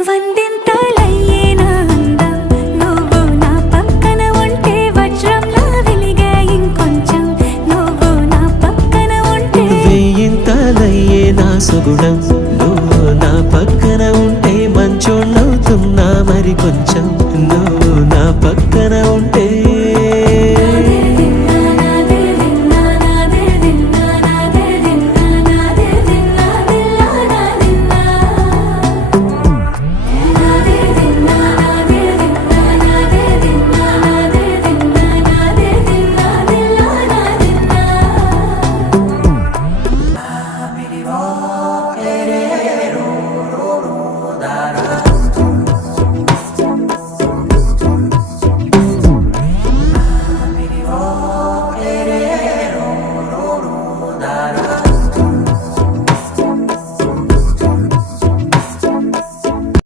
వందింతలయ్యేనా అందం నువ్వు నా పక్కన ఉంటే వజ్రంలా వెలిగే ఇంకొంచెం నువ్వు నా పక్కన ఉంటే వేయింతలయ్యేనా సుగుణం